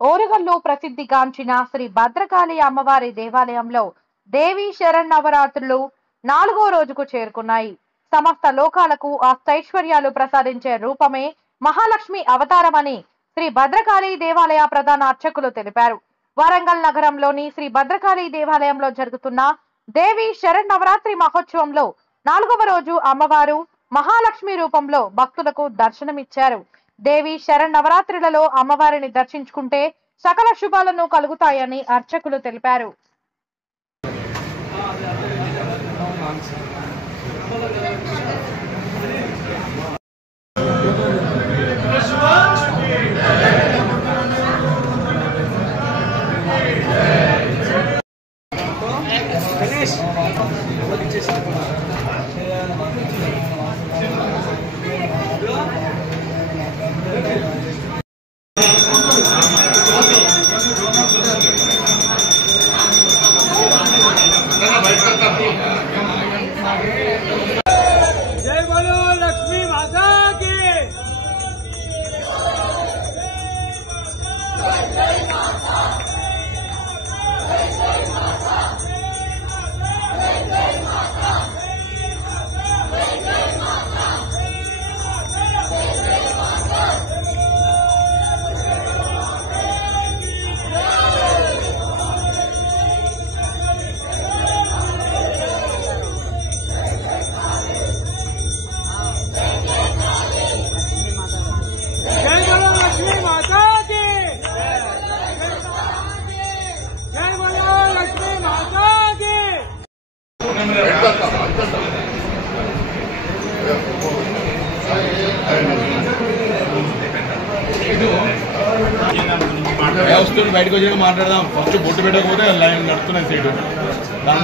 ఓరుగల్లు ప్రసిద్ధిగాంచిన శ్రీ భద్రకాళి అమ్మవారి దేవాలయంలో దేవీ శరన్నవరాత్రులు 4వ రోజుకు చేరుకున్నాయి. సమస్త లోకాలకు అష్టైశ్వర్యాలు ప్రసాదించే రూపమే మహాలక్ష్మి అవతారమని శ్రీ భద్రకాళి దేవాలయ ప్రధాన అర్చకులు తెలిపారు. వరంగల్ నగరంలోని శ్రీ భద్రకాళి దేవాలయంలో జరుగుతున్న దేవీ శరన్నవరాత్రి మహోత్సవంలో 4వ రోజు అమ్మవారు మహాలక్ష్మి రూపంలో భక్తులకు దర్శనమిచ్చారు. దేవి శరన్నవరాత్రులలో అమ్మవారిని దర్శించుకుంటే సకల శుభాలను కలుగుతాయని అర్చకులు తెలిపారు. जय बोलो लक्ष्मी माता की। जय माता। जय माता। जय माता। जय माता। जय माता। जय बोलो लक्ष्मी माता की। जय बोलो लक्ष्मी माता की। వస్తుంది బయటకు వచ్చి మాట్లాడదాం. ఫస్ట్ బొట్టు పెట్టకపోతే లైన్ నడుస్తున్నాయి సీటు దాని